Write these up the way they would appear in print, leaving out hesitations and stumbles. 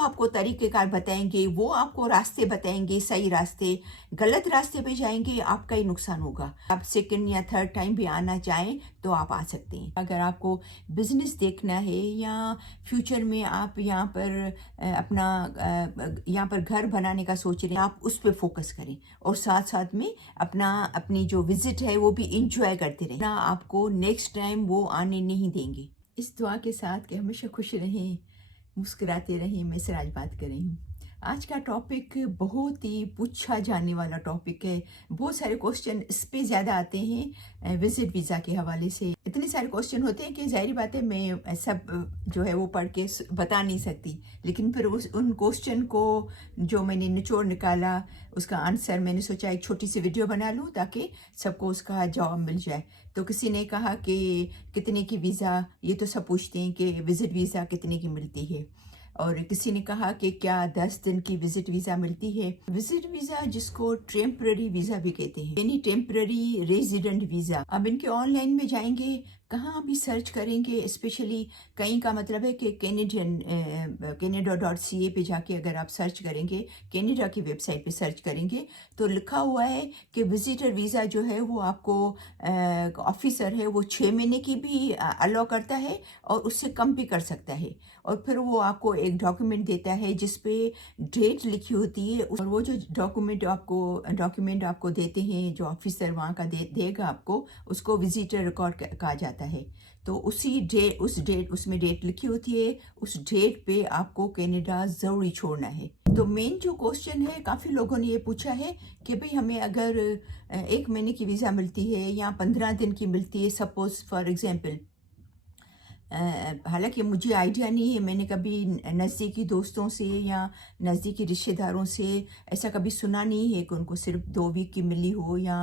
آپ کو طریقہ کار بتائیں گے، وہ آپ کو راستے بتائیں گے، صحیح راستے۔ غلط راستے پہ جائیں گے آپ کا ہی نقصان ہوگا۔ آپ سیکنڈ یا تھرڈ ٹائم بھی آنا چاہیں تو آپ آ سکتے ہیں۔ اگر آپ کو بزنس دیکھنا ہے یا فیوچر میں آپ یہاں پر اپنا یہاں پر گھر بنانے کا سوچ رہے ہیں، آپ اس پہ فوکس کریں اور ساتھ ساتھ میں اپنی جو وزٹ ہے وہ بھی انجوائے کرتے رہیں، نہ آپ کو نیکسٹ ٹائم وہ آنے نہیں دیں گے۔ اس دعا کے ساتھ کہ ہمیشہ خوش رہیں، مسکراتے رہیں، میں سراج بات کر رہی ہوں۔ آج کا ٹاپک بہت ہی پوچھا جانے والا ٹاپک ہے۔ بہت سارے کوسچن اس پہ زیادہ آتے ہیں وزٹ ویزا کے حوالے سے۔ اتنے سارے کوسچن ہوتے ہیں کہ ظاہری بات ہے میں سب جو ہے وہ پڑھ کے بتا نہیں سکتی، لیکن پھر ان کوسچن کو جو میں نے نچوڑ نکالا، اس کا آنسر میں نے سوچا ایک چھوٹی سی ویڈیو بنا لوں تاکہ سب کو اس کا جواب مل جائے۔ تو کسی نے کہا کہ کتنے کی ویزا، یہ تو سب پوچھتے ہیں کہ وزٹ ویزا کتنے کی ملتی ہے، اور کسی نے کہا کہ کیا 10 دن کی وزٹ ویزا ملتی ہے۔ وزٹ ویزا جس کو ٹیمپرری ویزا بھی کہتے ہیں، یعنی ٹیمپرری ریزیڈنٹ ویزا۔ اب ان کے آن لائن میں جائیں گے، کہاں بھی سرچ کریں گے، اسپیشلی کہیں کا مطلب ہے کہ Canada.ca پہ جا کے اگر آپ سرچ کریں گے، کینیڈا کی ویب سائٹ پہ سرچ کریں گے تو لکھا ہوا ہے کہ وزیٹر ویزا جو ہے وہ آپ کو آفیسر ہے وہ 6 مہینے کی بھی الاؤ کرتا ہے اور اس سے کم بھی کر سکتا ہے، اور پھر وہ آپ کو ایک ڈاکیومنٹ دیتا ہے جس پہ ڈیٹ لکھی ہوتی ہے، اور وہ جو ڈاکیومنٹ آپ کو دیتے ہیں، جو آفیسر وہاں کا دے گا آپ کو، اس کو وزیٹر ریکارڈ کہا جاتا ہے۔ تو اس میں ڈیٹ لکھی ہوتی ہے، اس ڈیٹ پہ آپ کو کینیڈا ضروری چھوڑنا ہے۔ تو مین جو کوسچن ہے، کافی لوگوں نے یہ پوچھا ہے کہ بھئی ہمیں اگر 1 مہینے کی ویزا ملتی ہے یا 15 دن کی ملتی ہے، سپوز فار ایگزامپل، حالانکہ مجھے آئیڈیا نہیں ہے، میں نے کبھی نزدیکی دوستوں سے یا نزدیکی رشتہ داروں سے ایسا کبھی سنا نہیں ہے کہ ان کو صرف 2 ویک کی ملی ہو یا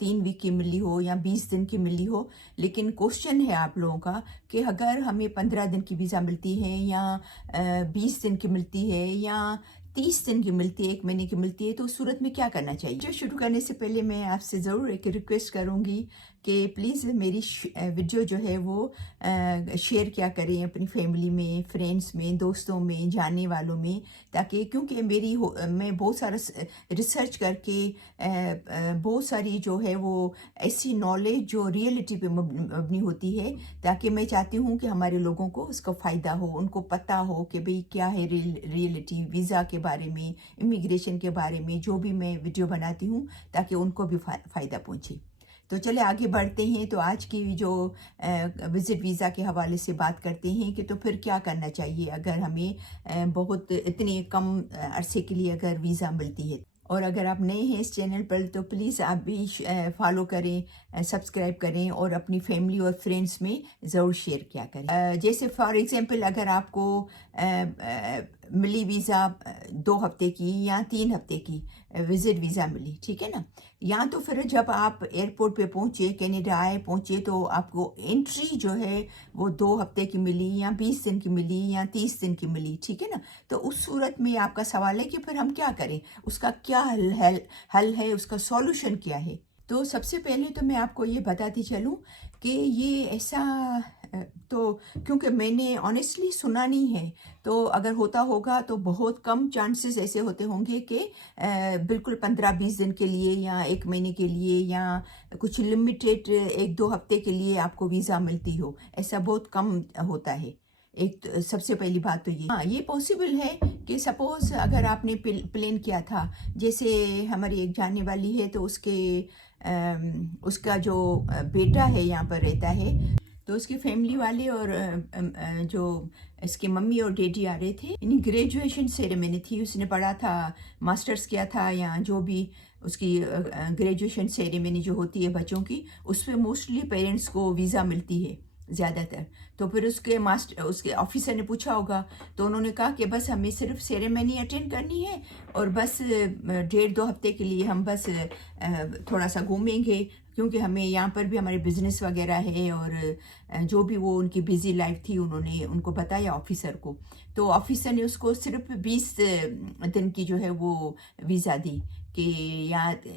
3 ویک کی ملی ہو یا 20 دن کی ملی ہو، لیکن کوسچن ہے آپ لوگوں کا کہ اگر ہمیں 15 دن کی ویزا ملتی ہے یا 20 دن کی ملتی ہے یا 30 دن کی ملتی ہے، 1 مہینے کی ملتی ہے، تو اس صورت میں کیا کرنا چاہیے۔ جو شروع کرنے سے پہلے میں آپ سے ضرور ایک ریکویسٹ کروں گی کہ پلیز میری ویڈیو جو ہے وہ شیئر کیا کریں اپنی فیملی میں، فرینڈس میں، دوستوں میں، جاننے والوں میں، تاکہ کیونکہ میں بہت سارا ریسرچ کر کے بہت ساری جو ہے وہ ایسی نالج جو ریئلٹی پہ مبنی ہوتی ہے، تاکہ میں چاہتی ہوں کہ ہمارے لوگوں کو اس کا فائدہ ہو، ان کو پتہ ہو کہ بھئی کیا ہے ریئلٹی ویزا کے بارے میں، امیگریشن کے بارے میں، جو بھی میں ویڈیو بناتی ہوں تاکہ ان کو بھی فائدہ پہنچے۔ تو چلے آگے بڑھتے ہیں۔ تو آج کی جو وزٹ ویزا کے حوالے سے بات کرتے ہیں کہ تو پھر کیا کرنا چاہیے اگر ہمیں بہت اتنے کم عرصے کے لیے اگر ویزا ملتی ہے۔ اور اگر آپ نئے ہیں اس چینل پر تو پلیز آپ بھی فالو کریں، سبسکرائب کریں اور اپنی فیملی اور فرینڈس میں ضرور شیئر کیا کریں۔ جیسے فار ایگزامپل اگر آپ کو ملی ویزا 2 ہفتے کی یا 3 ہفتے کی وزٹ ویزا ملی، ٹھیک ہے نا، یا تو پھر جب آپ ایئرپورٹ پہ پہنچے، کینیڈا پہنچے، تو آپ کو انٹری جو ہے وہ 2 ہفتے کی ملی یا 20 دن کی ملی یا 30 دن کی ملی، ٹھیک ہے نا۔ تو اس صورت میں آپ کا سوال ہے کہ پھر ہم کیا کریں، اس کا کیا حل ہے، اس کا سولوشن کیا ہے۔ تو سب سے پہلے تو میں آپ کو یہ بتاتی چلوں کہ یہ ایسا تو کیونکہ میں نے آنیسٹلی سنا نہیں ہے، تو اگر ہوتا ہوگا تو بہت کم چانسز ایسے ہوتے ہوں گے کہ بالکل 15-20 دن کے لیے یا 1 مہینے کے لیے یا کچھ لمیٹیڈ 1-2 ہفتے کے لیے آپ کو ویزا ملتی ہو، ایسا بہت کم ہوتا ہے۔ ایک سب سے پہلی بات تو یہ پاسبل ہے کہ سپوز اگر آپ نے پلان کیا تھا، جیسے ہماری ایک جاننے والی ہے تو اس کا جو بیٹا ہے یہاں پر رہتا ہے، تو اس کی فیملی والے اور جو اس کے ممی اور ڈیڈی آ رہے تھے، یعنی گریجویشن سیریمنی تھی، اس نے پڑھا تھا، ماسٹرز کیا تھا یا جو بھی اس کی گریجویشن سیریمنی جو ہوتی ہے بچوں کی، اس پہ موسٹلی پیرنٹس کو ویزا ملتی ہے زیادہ تر۔ تو پھر اس کے آفیسر نے پوچھا ہوگا، تو انہوں نے کہا کہ بس ہمیں صرف سیریمنی اٹینڈ کرنی ہے اور بس 1.5-2 ہفتے کے لیے ہم بس تھوڑا سا گھومیں گے، کیونکہ ہمیں یہاں پر بھی ہمارے بزنس وغیرہ ہے، اور جو بھی وہ ان کی بیزی لائف تھی انہوں نے ان کو بتایا آفیسر کو، تو آفیسر نے اس کو صرف 20 دن کی جو ہے وہ ویزا دی کہ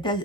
10